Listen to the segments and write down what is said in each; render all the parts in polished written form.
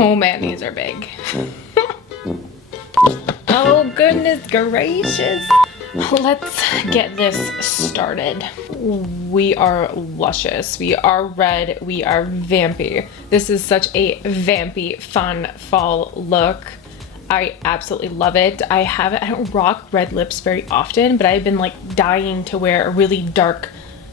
Oh man, these are big. Oh goodness gracious. Let's get this started. We are luscious, we are red, we are vampy. This is such a vampy, fun fall look. I absolutely love it. I don't rock red lips very often, but I've been like dying to wear a really dark,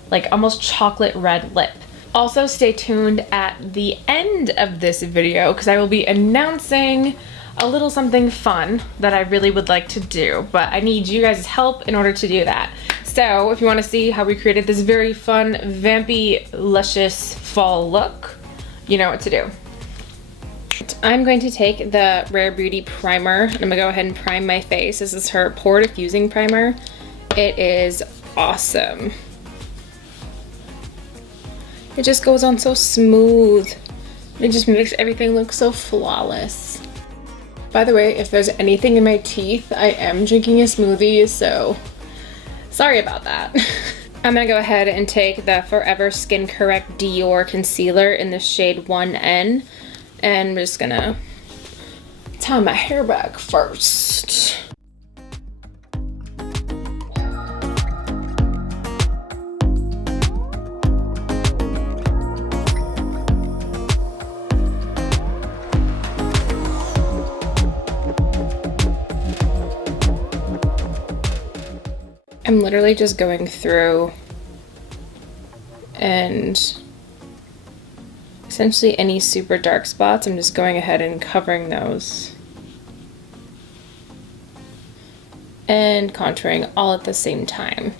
like almost chocolate red lip. Also stay tuned at the end of this video because I will be announcing a little something fun that I really would like to do, but I need you guys' help in order to do that. So if you want to see how we created this very fun, vampy, luscious fall look, you know what to do. I'm going to take the Rare Beauty primer and I'm gonna go ahead and prime my face. This is her pore diffusing primer. It is awesome. It just goes on so smooth. It just makes everything look so flawless. By the way, if there's anything in my teeth, I am drinking a smoothie, so sorry about that. I'm gonna go ahead and take the Forever Skin Correct Dior concealer in the shade 1N, and I'm just gonna tie my hair back first. I'm literally just going through and essentially any super dark spots, I'm just going ahead and covering those and contouring all at the same time.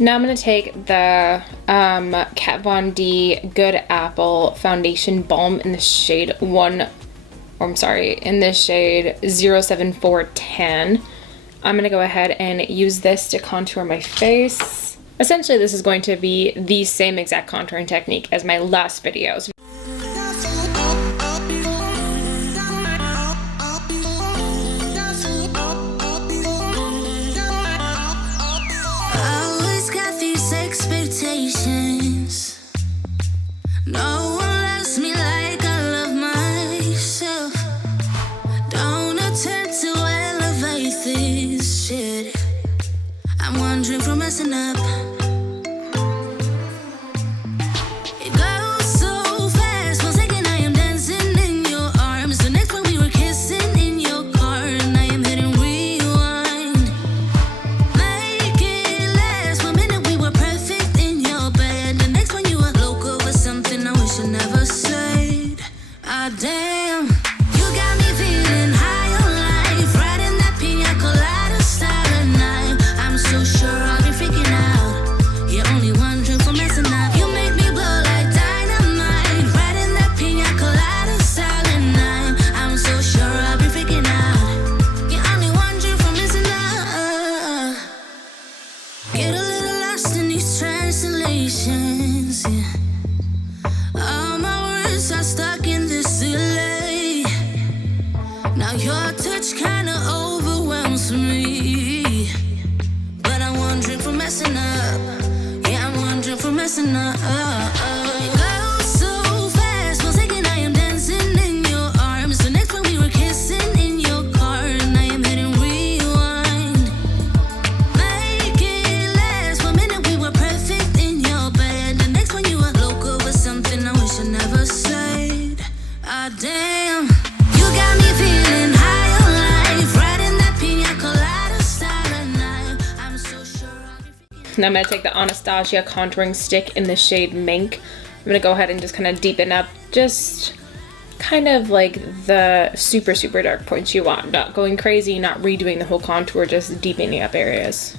Now I'm going to take the Kat Von D Good Apple Foundation Balm in the shade in the shade 074 Tan. I'm going to go ahead and use this to contour my face. Essentially, this is going to be the same exact contouring technique as my last videos. No one loves me like I love myself. Don't attempt to elevate this shit. I'm wandering from messing up. It goes so fast. 1 second I am dancing in your arms. The next one we were kissing in your car, and I am hitting rewind. Make it last. 1 minute we were perfect in your bed. The next one you were local with something I wish I never said. Ah damn, you got me feeling high on life, riding that pina colada style night. I'm so sure I'll be freaking out. You're only wondering for messing up. You make me blow like dynamite, riding that pina colada style night. I'm so sure I'll be freaking out. You're only wondering for messing up. Get a little lost in these translations, yeah. All my words are stuck in this delay. Now your touch kinda overwhelms me, but I'm wondering for messing up. Yeah, I'm wondering for messing up. It goes so fast. 1 second I am dancing in your arms. The next one we were kissing in your car, and I am hitting rewind. Make it last. 1 minute we were perfect in your bed. The next one you were local with something I wish I never said. Ah damn, you got me feeling high on life, riding that pina colada style night. I'm so sure I'll be freaking. Now I'm going to take the Anastasia contouring stick in the shade Mink. I'm going to go ahead and just kind of deepen up just kind of like the super dark points you want. Not going crazy, not redoing the whole contour, just deepening up areas.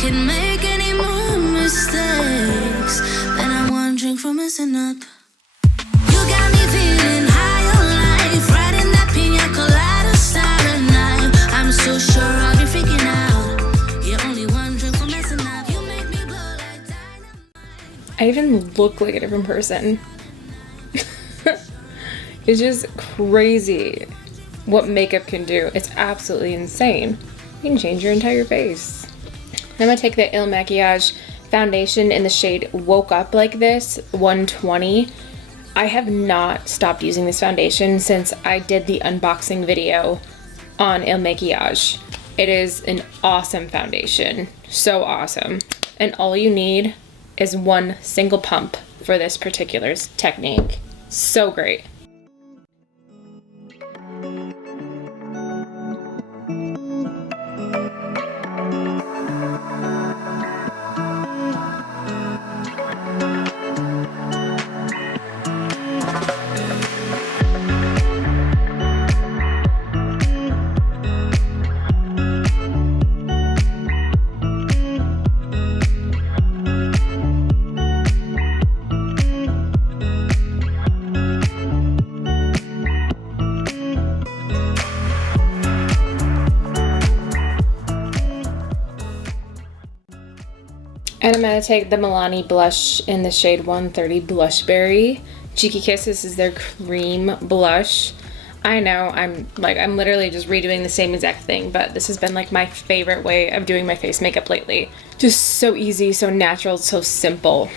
can make any more mistakes. Then I one drink from messing up. You got me feeling high on life, riding that pina colada starry night. I'm so sure I'll be freaking out. You're only one drink from messing up. You make me blow like dynamite. I even look like a different person. It's just crazy what makeup can do. It's absolutely insane. You can change your entire face. I'm gonna take the Il Makiage Foundation in the shade Woke Up Like This, 120. I have not stopped using this foundation since I did the unboxing video on Il Makiage. It is an awesome foundation, so awesome. And all you need is one single pump for this particular technique. So great. And I'm going to take the Milani blush in the shade 130 Blushberry. Cheeky Kisses is their cream blush. I know, I'm literally just redoing the same exact thing, but this has been like my favorite way of doing my face makeup lately. Just so easy, so natural, so simple.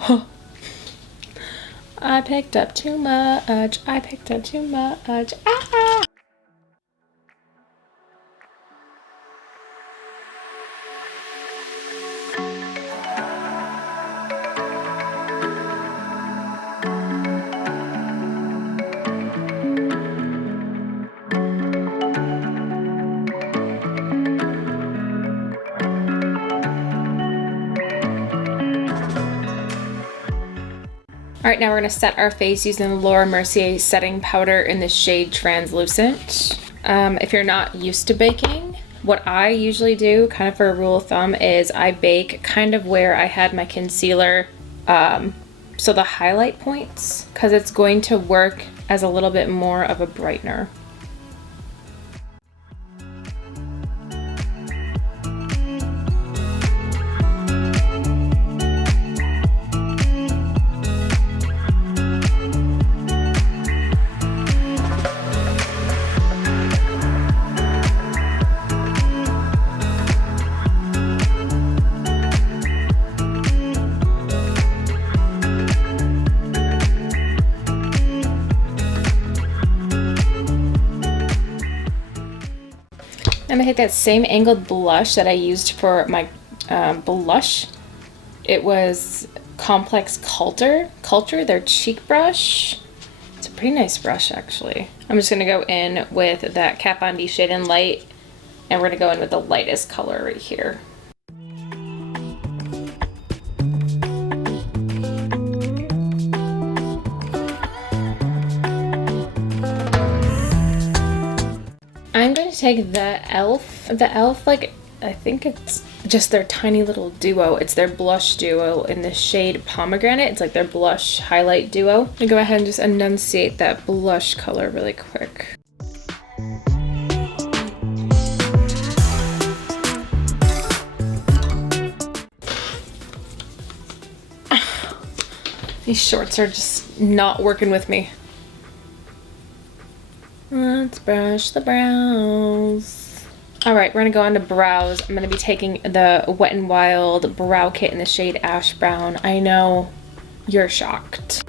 Huh. I picked up too much. I picked up too much. Ah! All right, now we're gonna set our face using the Laura Mercier setting powder in the shade Translucent. If you're not used to baking, what I usually do, kind of for a rule of thumb, is I bake kind of where I had my concealer, so the highlight points, because it's going to work as a little bit more of a brightener. I'm gonna take that same angled blush that I used for my blush. It was Complex Culture, their cheek brush. It's a pretty nice brush, actually. I'm just gonna go in with that Kat Von D shade in Light, and we're gonna go in with the lightest color right here. I'm going to take the e.l.f., like, I think it's just their tiny little duo. It's their blush duo in the shade Pomegranate. It's like their blush highlight duo. I'm gonna go ahead and just enunciate that blush color really quick. These shorts are just not working with me. Let's brush the brows. All right, we're gonna go on to brows. I'm gonna be taking the Wet n Wild brow kit in the shade Ash Brown. I know you're shocked.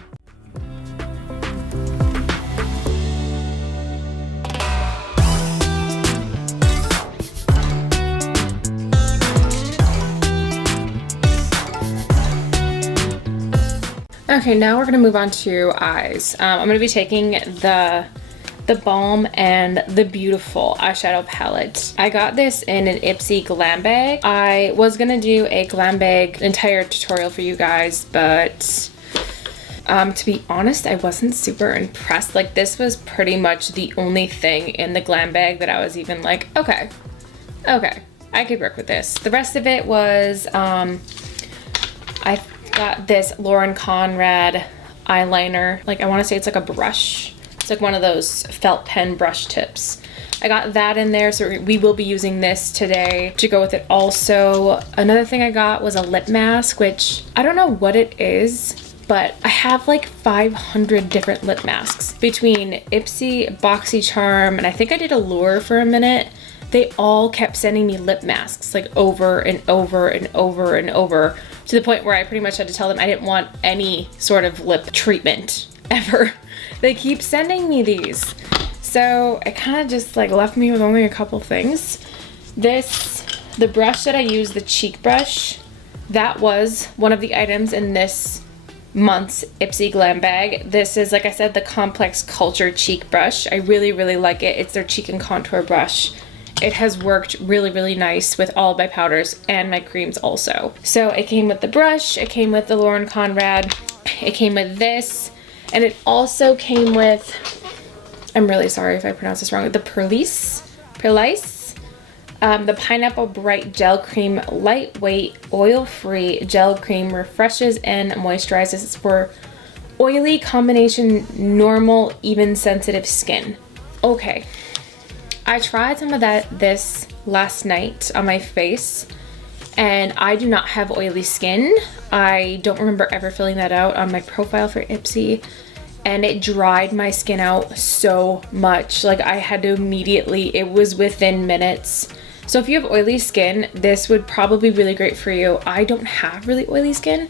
Okay, now we're gonna move on to eyes. I'm gonna be taking the Balm and the Beautiful eyeshadow palette. I got this in an Ipsy Glam bag. I was gonna do a Glam bag entire tutorial for you guys, but to be honest, I wasn't super impressed. Like, this was pretty much the only thing in the Glam bag that I was even like, okay, I could work with this. The rest of it was, I got this Lauren Conrad eyeliner. Like, I want to say it's like a brush. It's like one of those felt pen brush tips. I got that in there, so we will be using this today to go with it also. Another thing I got was a lip mask, which I don't know what it is, but I have like 500 different lip masks between Ipsy, BoxyCharm, and I think I did Allure for a minute. They all kept sending me lip masks like over and over and over and over, to the point where I pretty much had to tell them I didn't want any sort of lip treatment ever. They keep sending me these. So it kind of just like left me with only a couple things. The brush that I use, the cheek brush, that was one of the items in this month's Ipsy Glam bag. This is, like I said, the Complex Culture cheek brush. I really, really like it. It's their cheek and contour brush. It has worked really, really nice with all of my powders and my creams also. So it came with the brush, it came with the Lauren Conrad, it came with this, and it also came with, I'm really sorry if I pronounce this wrong, the Perlice, the Pineapple Bright Gel Cream, lightweight, oil-free gel cream, refreshes and moisturizes. It's for oily combination, normal, even sensitive skin. Okay, I tried some of this last night on my face, and I do not have oily skin. I don't remember ever filling that out on my profile for Ipsy, and it dried my skin out so much. Like, I had to immediately, it was within minutes. So if you have oily skin, this would probably be really great for you. I don't have really oily skin,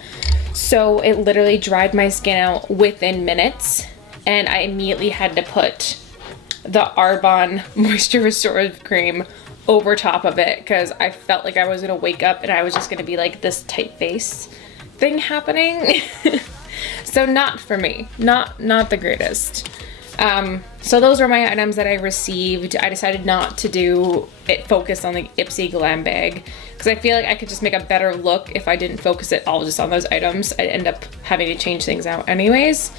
so it literally dried my skin out within minutes, and I immediately had to put the Arbonne Moisture Restorative Cream over top of it, because I felt like I was gonna wake up and I was just gonna be like this tight face thing happening. So not for me, not the greatest. So those were my items that I received. I decided not to do it focus on the Ipsy Glam bag, because I feel like I could just make a better look if I didn't focus it all just on those items. I'd end up having to change things out anyways.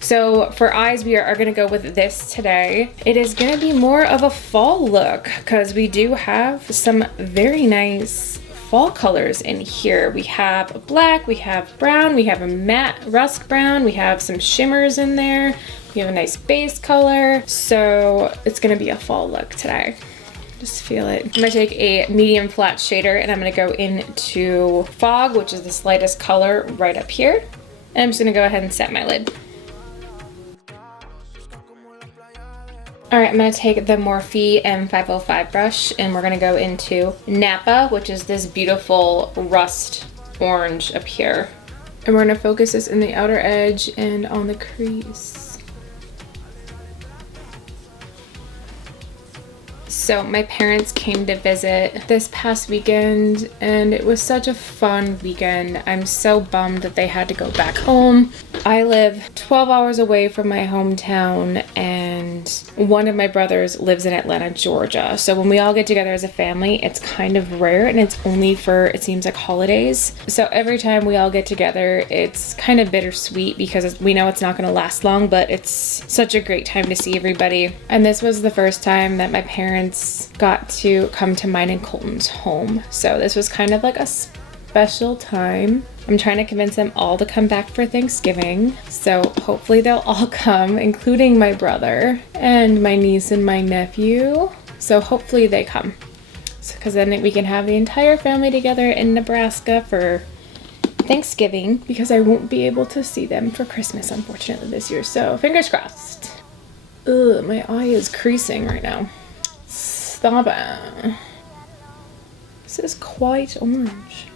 So for eyes, we are gonna go with this today. It is gonna be more of a fall look, because we do have some very nice fall colors in here. We have black, we have brown, we have a matte rust brown, we have some shimmers in there, we have a nice base color. So it's gonna be a fall look today. Just feel it. I'm gonna take a medium flat shader and I'm gonna go into Fog, which is the slightest color right up here. And I'm just gonna go ahead and set my lid. All right, I'm gonna take the Morphe M505 brush and we're gonna go into Napa, which is this beautiful rust orange up here. And we're gonna focus this in the outer edge and on the crease. So my parents came to visit this past weekend and it was such a fun weekend. I'm so bummed that they had to go back home. I live 12 hours away from my hometown and one of my brothers lives in Atlanta, Georgia. So when we all get together as a family, it's kind of rare and it's only for, it seems like, holidays. So every time we all get together, it's kind of bittersweet because we know it's not gonna last long, but it's such a great time to see everybody. And this was the first time that my parents got to come to mine and Colton's home. So this was kind of like a special time. I'm trying to convince them all to come back for Thanksgiving. So hopefully they'll all come, including my brother and my niece and my nephew. So hopefully they come. Because then we can have the entire family together in Nebraska for Thanksgiving, because I won't be able to see them for Christmas, unfortunately, this year. So fingers crossed. Ugh, my eye is creasing right now. Stop it. This is quite orange.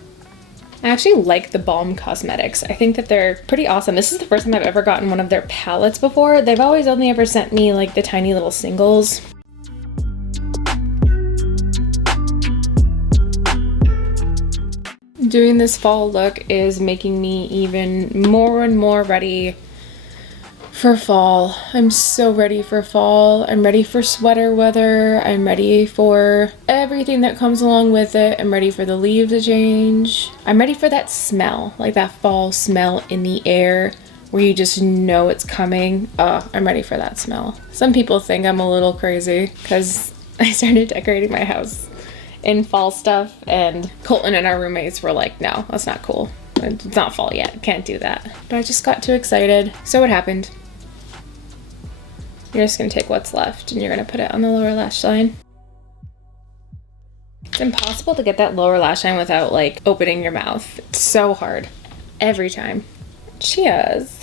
I actually like the Balm Cosmetics. I think that they're pretty awesome. This is the first time I've ever gotten one of their palettes before. They've always only ever sent me like the tiny little singles. Doing this fall look is making me even more and more ready for fall. I'm so ready for fall. I'm ready for sweater weather. I'm ready for everything that comes along with it. I'm ready for the leaves to change. I'm ready for that smell, like that fall smell in the air where you just know it's coming. I'm ready for that smell. Some people think I'm a little crazy because I started decorating my house in fall stuff, and Colton and our roommates were like, no, that's not cool. It's not fall yet, can't do that. But I just got too excited. So what happened? You're just gonna take what's left and you're gonna put it on the lower lash line. It's impossible to get that lower lash line without like opening your mouth. It's so hard every time. Cheers.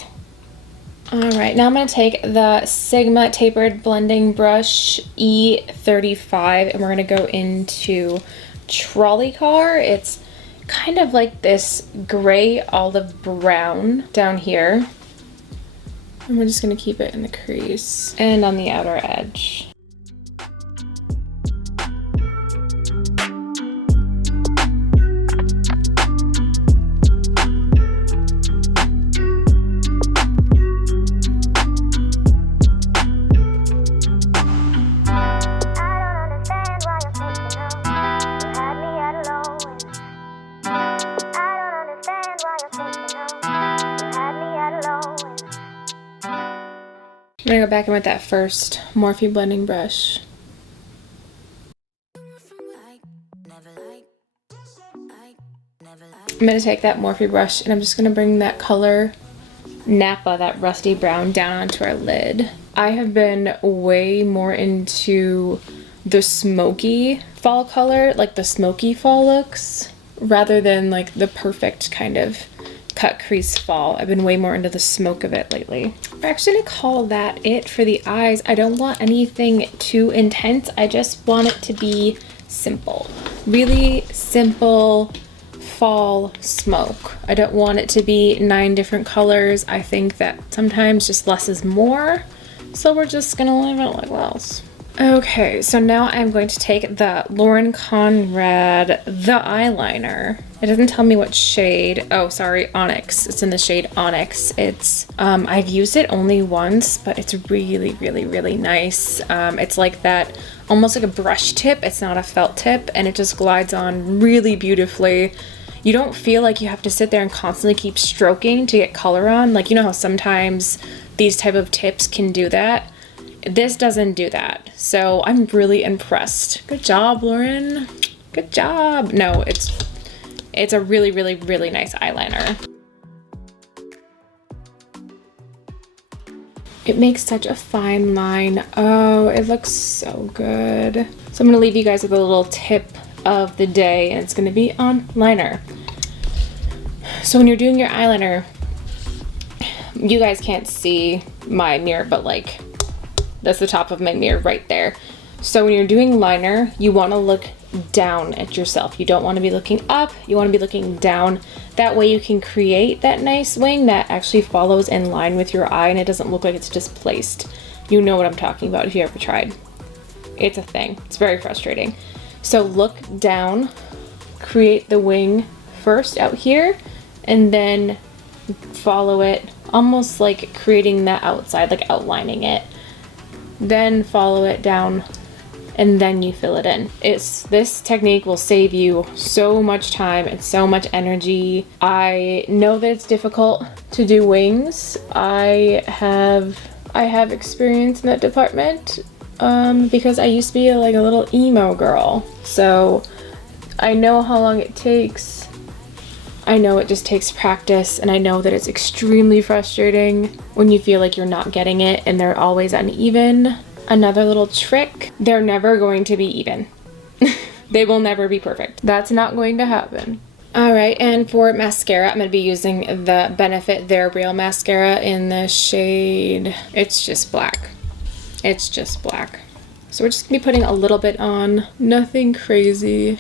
All right, now I'm gonna take the Sigma tapered blending brush E35 and we're gonna go into Trolley Car. It's kind of like this gray olive brown down here. And we're just gonna keep it in the crease and on the outer edge. I'm gonna go back in with that first Morphe blending brush. I'm gonna take that Morphe brush and I'm just gonna bring that color Napa, that rusty brown, down onto our lid. I have been way more into the smoky fall color, like the smoky fall looks, rather than like the perfect kind of cut crease fall. I've been way more into the smoke of it lately. I'm actually gonna call that it for the eyes. I don't want anything too intense. I just want it to be simple. Really simple fall smoke. I don't want it to be 9 different colors. I think that sometimes just less is more. So we're just gonna leave it like this. Okay, so now I'm going to take the Lauren Conrad, the eyeliner. It doesn't tell me what shade. Oh, sorry, Onyx. It's in the shade Onyx. It's, I've used it only once, but it's really, really, really nice. It's like that, almost like a brush tip. It's not a felt tip, and it just glides on really beautifully. You don't feel like you have to sit there and constantly keep stroking to get color on. Like, you know how sometimes these type of tips can do that? This doesn't do that. So I'm really impressed. Good job, Lauren. Good job. No, it's a really, really, really nice eyeliner. It makes such a fine line. Oh, it looks so good. So I'm gonna leave you guys with a little tip of the day, and it's gonna be on liner. So when you're doing your eyeliner, you guys can't see my mirror, but like, that's the top of my mirror right there. So when you're doing liner, you want to look down at yourself. You don't want to be looking up, you want to be looking down. That way you can create that nice wing that actually follows in line with your eye and it doesn't look like it's displaced. You know what I'm talking about if you ever tried. It's a thing. It's very frustrating. So look down, create the wing first out here, and then follow it, almost like creating that outside, like outlining it. Then follow it down and then you fill it in. This technique will save you so much time and so much energy. I know that it's difficult to do wings. I have experience in that department because I used to be like a little emo girl. So I know how long it takes. I know it just takes practice, and I know that it's extremely frustrating when you feel like you're not getting it and they're always uneven. Another little trick, they're never going to be even. They will never be perfect. That's not going to happen. All right, and for mascara, I'm gonna be using the Benefit They're Real mascara in the shade, it's just black. It's just black. So we're just gonna be putting a little bit on, nothing crazy.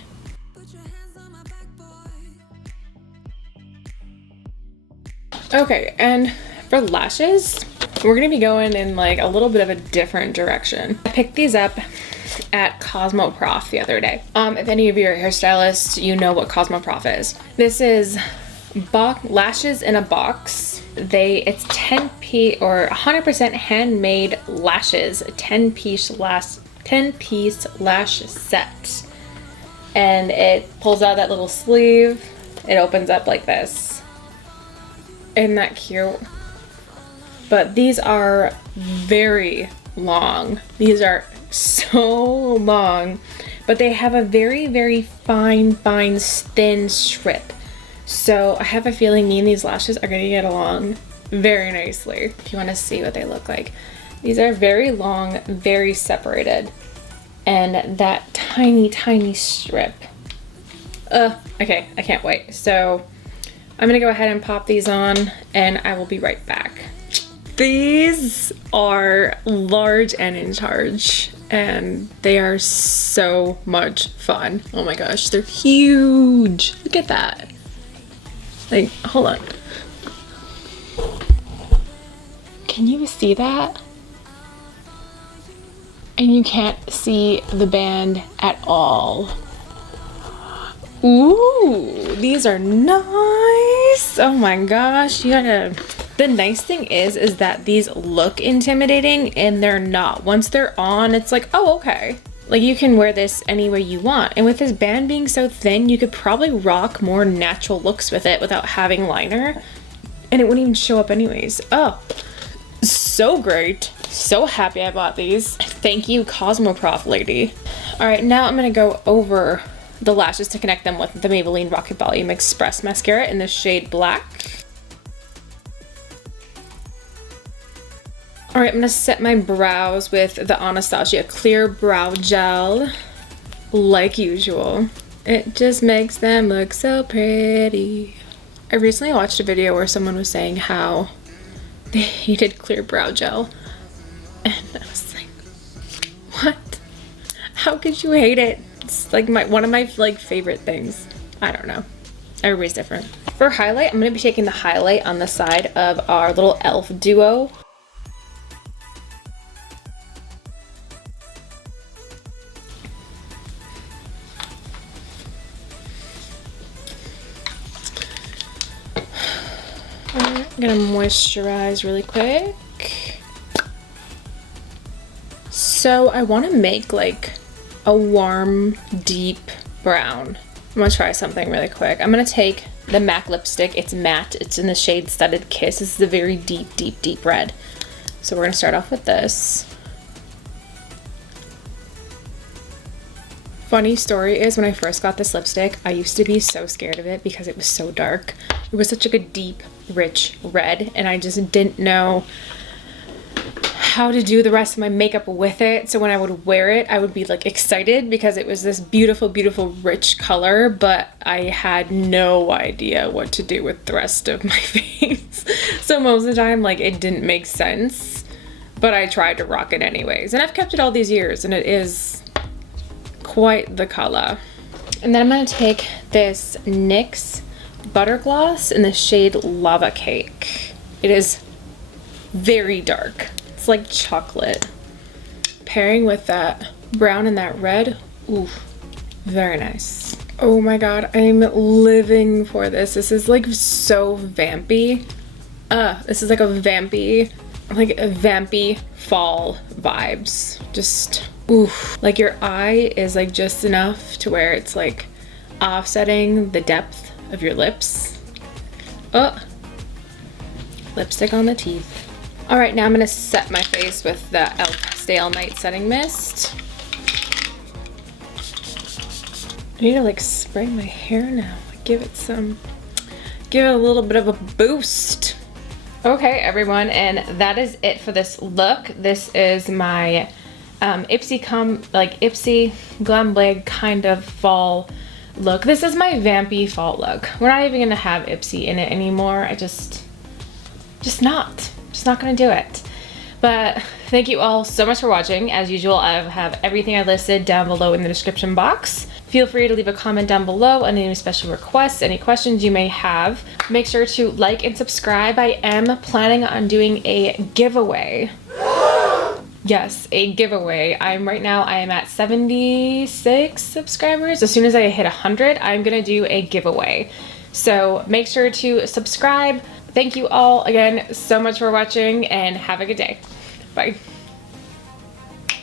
Okay, and for lashes, we're gonna be going in like a little bit of a different direction. I picked these up at Cosmoprof the other day. If any of you are hairstylists, you know what Cosmoprof is. This is lashes in a box. It's 10p or 100% handmade lashes, a 10-piece lash set. And it pulls out that little sleeve. It opens up like this. Isn't that cute? But these are very long. These are so long, but they have a very, very fine, thin strip. So I have a feeling me and these lashes are gonna get along very nicely. If you wanna see what they look like. These are very long, very separated. And that tiny, tiny strip. Okay, I can't wait. So I'm gonna go ahead and pop these on and I will be right back. These are large and in charge and they are so much fun. Oh my gosh, they're huge. Look at that. Like, hold on. Can you see that? And you can't see the band at all. Ooh, these are nice. Oh my gosh, you gotta. The nice thing is that these look intimidating and they're not. Once they're on, it's like, oh, okay. Like you can wear this any way you want. And with this band being so thin, you could probably rock more natural looks with it without having liner. And it wouldn't even show up anyways. Oh, so great. So happy I bought these. Thank you, Cosmoprof lady. All right, now I'm gonna go over the lashes to connect them with the Maybelline Rocket Volume Express Mascara in the shade Black. All right, I'm gonna set my brows with the Anastasia Clear Brow Gel, like usual. It just makes them look so pretty. I recently watched a video where someone was saying how they hated clear brow gel. And I was like, what? How could you hate it? It's like one of my favorite things. I don't know. Everybody's different. For highlight, I'm gonna be taking the highlight on the side of our little e.l.f. duo. I'm gonna moisturize really quick. So I want to make like a warm, deep brown. I'm gonna try something really quick. I'm gonna take the MAC lipstick. It's matte. It's in the shade Studded Kiss. This is a very deep, deep, deep red. So we're gonna start off with this. Funny story is when I first got this lipstick, I used to be so scared of it because it was so dark. It was such like a deep, rich red, and I just didn't know how to do the rest of my makeup with it. So when I would wear it, I would be like excited because it was this beautiful, beautiful, rich color, but I had no idea what to do with the rest of my face. So most of the time, like, it didn't make sense, but I tried to rock it anyways. And I've kept it all these years, and it is quite the color. And then I'm gonna take this NYX Butter Gloss in the shade Lava Cake. It is very dark. It's like chocolate. Pairing with that brown and that red, ooh, very nice. Oh my god, I'm living for this. This is like so vampy. This is like a vampy fall vibes. Just, oof. Like your eye is like just enough to where it's like offsetting the depth of your lips. Oh, lipstick on the teeth. All right, now I'm gonna set my face with the e.l.f. Stay All Night Setting Mist. I need to like spray my hair now. Give it a little bit of a boost. Okay, everyone, and that is it for this look. This is my Ipsy Glam Blag kind of fall look. This is my vampy fall look. We're not even gonna have Ipsy in it anymore. I just not gonna do it. But thank you all so much for watching. As usual, I have everything I listed down below in the description box. Feel free to leave a comment down below on any special requests, any questions you may have. Make sure to like and subscribe. I am planning on doing a giveaway. Yes, a giveaway. I am at 76 subscribers. As soon as I hit 100, I'm gonna do a giveaway. So make sure to subscribe. Thank you all again so much for watching and have a good day. Bye.